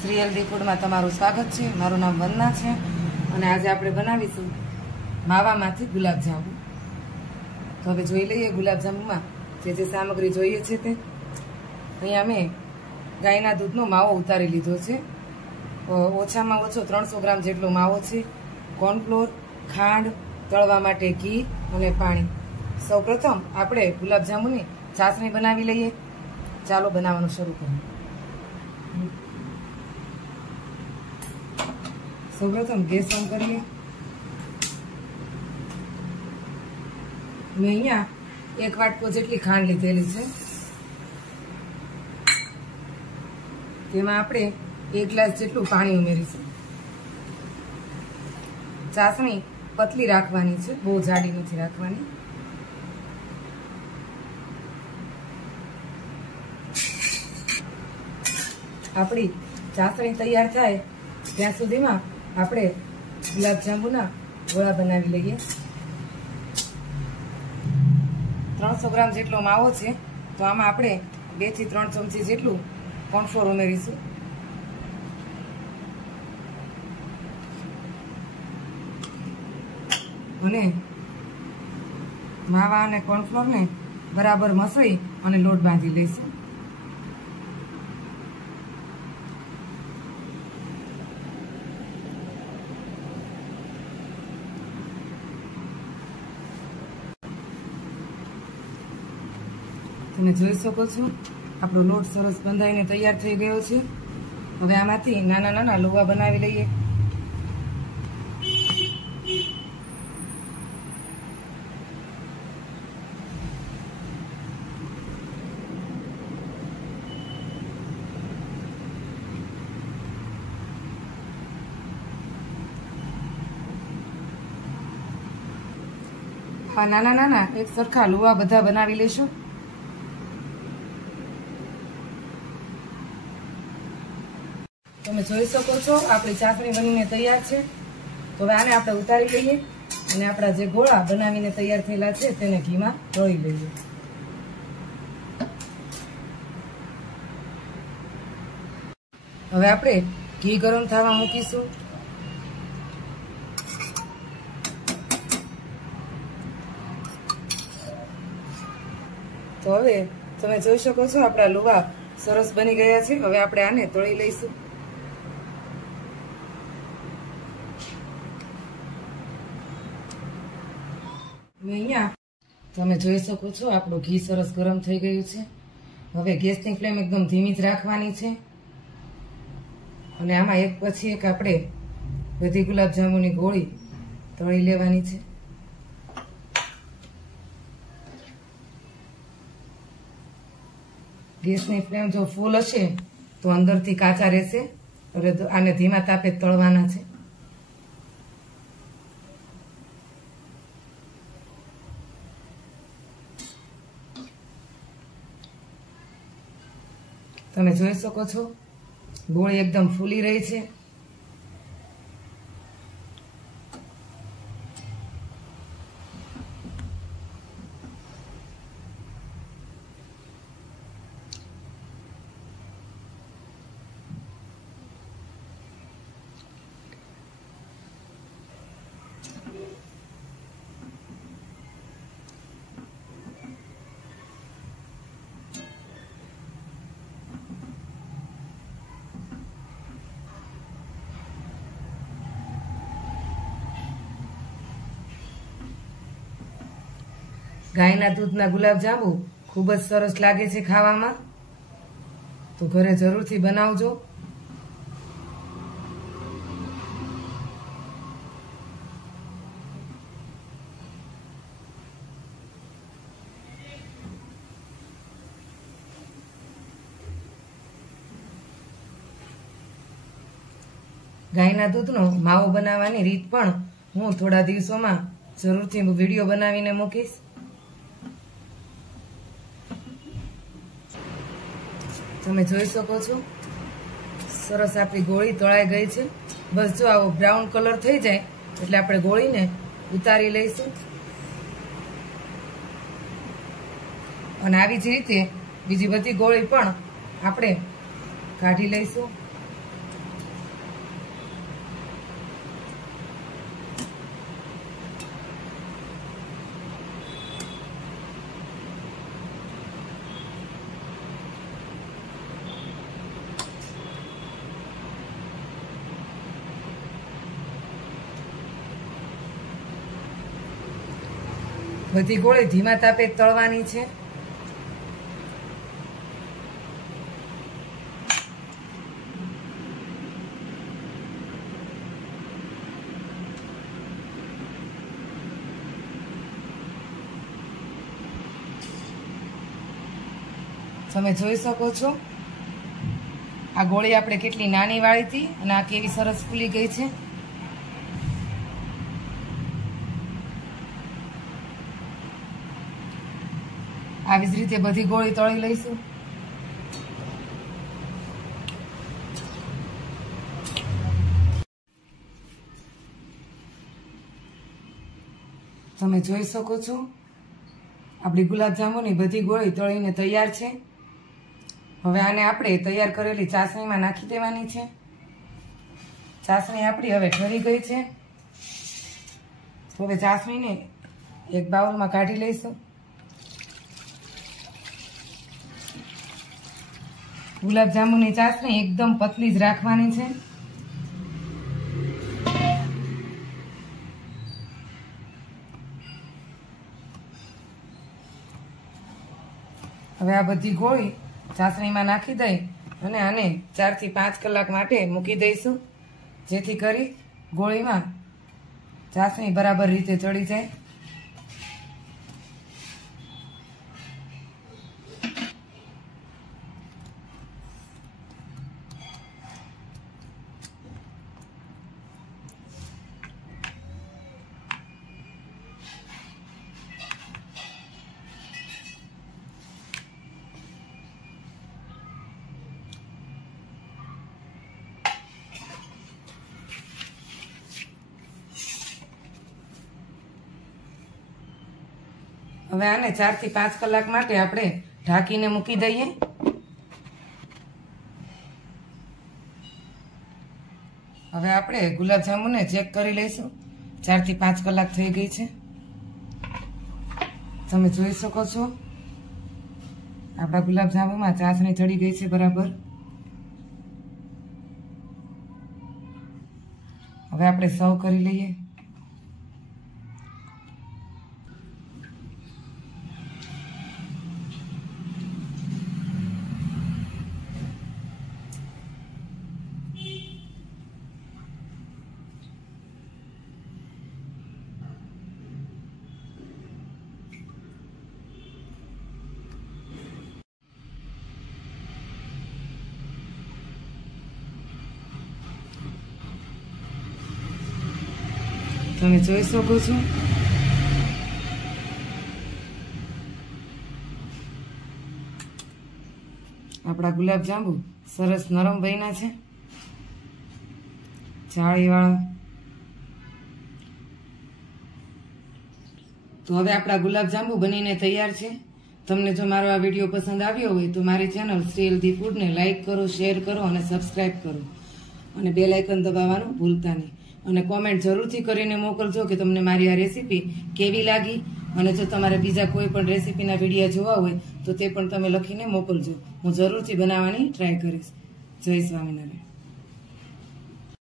શ્રી હેલ્ધી ફૂડમાં તમારું સ્વાગત છે। મારું નામ વંદના છે અને આજે આપણે બનાવીશું માવામાંથી ગુલાબ જાંબુ। તો હવે જોઈ લઈએ ગુલાબ જાંબુમાં જે સામગ્રી જોઈએ છે તે। અહીંયા મેં ગાયના દૂધનો માવો ઉતારી લીધો છે। ઓછામાં ઓછો 300 ગ્રામ જેટલો માવો છે। કોર્નફ્લોર, ખાંડ, તળવા માટે ઘી અને પાણી। સૌપ્રથમ આપણે ગુલાબ જાંબુની ચાસણી બનાવી લઈએ। ચાલો બનાવવાનું શરૂ કરીએ। સૌપ્રથમ ગેસ ઓન કરીએ। મેં અહીંયા 1 વાટકો જેટલી ખાંડ લીધેલી છે। તેમાં આપણે 1 ગ્લાસ જેટલું પાણી ઉમેરીશું। ચાસણી પતલી રાખવાની છે, બહુ જાડી નથી રાખવાની। આપણી ચાસણી તૈયાર થાય ત્યાં સુધીમાં આપણે ગુલાબ જાંબુના ગોળા બનાવી લઈએ। 300 ગ્રામ જેટલો માવો છે, તો આમાં આપણે 2 થી 3 ચમચી જેટલું કોર્નફ્લોર ઉમેરીશું। અને માવા અને કોર્નફ્લોરને બરાબર મસળી અને લોટ બાંધી લઈશું। તમે જોઈ શકો છો આપણો લોટ સરસ બંધાઈને તૈયાર થઈ ગયો છે। હવે આમાંથી નાના નાના લુવા બનાવી લઈએ। આ નાના નાના એક સરખા લુવા બધા બનાવી લેશું। તમે જોઈ શકો છો આપણી ચાસણી બનીને તૈયાર છે। તો હવે આને આપણે ઉતારી લઈએ અને આપણા જે ગોળા બનાવીને તૈયાર થયેલા છે તેને ઘીમાં તળી લઈએ। હવે આપણે ઘી ગરમ થવા મૂકીશું। તો હવે તમે જોઈ શકો છો આપણા લુવા સરસ બની ગયા છે। હવે આપણે આને તળી લઈશું। અહીંયા તમે જોઈ શકો છો આપણું ઘી સરસ ગરમ થઈ ગયું છે। હવે ગેસની ફ્લેમ એકદમ ધીમી જ રાખવાની છે અને આમાં એક પછી એક આપણે બધી ગુલાબ જાંબુની ગોળી તળી લેવાની છે। ગેસની ફ્લેમ જો ફૂલ હશે તો અંદરથી કાચા રહેશે, એટલે આને ધીમા તાપે તળવાના છે। તમે જોઈ શકો છો ગોળી એકદમ ફૂલી રહી છે। ગાયના દૂધના ગુલાબ જાંબુ ખૂબ જ સરસ લાગે છે ખાવામાં, તો ઘરે જરૂરથી બનાવજો। ગાયના દૂધનો માવો બનાવવાની રીત પણ હું થોડા દિવસોમાં જરૂરથી વિડીયો બનાવીને મૂકીશ। તમે જોઈ શકો છો સરસ આપણી ગોળી તળાઈ ગઈ છે। બસ જો આવો બ્રાઉન કલર થઈ જાય એટલે આપણે ગોળીને ઉતારી લઈશું અને આવી જ રીતે બીજી બધી ગોળી પણ આપણે કાઢી લઈશું। બધી ગોળી ધીમા તાપે તળવાની છે. તમે જોઈ શકો છો આ ગોળી આપણે કેટલી નાની વાળી હતી અને આ કેવી સરસ ફૂલી ગઈ છે. આવી જ રીતે બધી ગોળી તળી લઈશું. તમે જોઈ શકો છો આપણી ગુલાબ જાંબુની બધી ગોળી તળીને તૈયાર છે. હવે આને આપણે તૈયાર કરેલી ચાસણીમાં નાખી દેવાની છે. ચાસણી આપણી હવે ઠરી ગઈ છે. તો હવે ચાસણીને એક બાઉલમાં કાઢી લઈશું. ગુલાબ જાંબુની ચાસણી એકદમ પતલી જ રાખવાની છે. હવે આ બધી ગોળી ચાસણીમાં નાખી દઈ અને આને 4 થી 5 કલાક માટે મૂકી દઈશું, જેથી કરી ગોળીમાં ચાસણી બરાબર રીતે ચડી જાય. હવે આને 4 થી 5 કલાક માટે આપણે ઢાંકીને મૂકી દઈએ. હવે આપણે ગુલાબ જાંબુને ચેક કરી લઈશું. 4 થી 5 કલાક થઈ ગઈ છે. તમે જોઈ શકો છો આપણા ગુલાબ જાંબુમાં ચાસણી ચડી ગઈ છે બરાબર. હવે આપણે સર્વ કરી લઈએ. તમે જોઈ શકો છો આપણા ગુલાબ જાંબુ સરસ નરમ બન્યા છે, જાળીવાળા. તો હવે આપણા ગુલાબ જાંબુ બનીને તૈયાર છે. તમને જો મારો આ વિડીયો પસંદ આવ્યો હોય તો મારી ચેનલ શ્રી ફૂડને લાઈક કરો, શેર કરો અને સબસ્ક્રાઈબ કરો અને બેલ આઇકન દબાવવાનું ભૂલતા નહીં. અને કોમેન્ટ જરૂરથી કરીને મોકલજો કે તમને મારી આ રેસીપી કેવી લાગી. અને જો તમારે બીજા કોઈ પણ રેસીપીના વિડીયો જોવા હોય તો તે પણ તમે લખીને મોકલજો. હું જરૂરથી બનાવવાની ટ્રાય કરીશ. જય સ્વામિનારાયણ.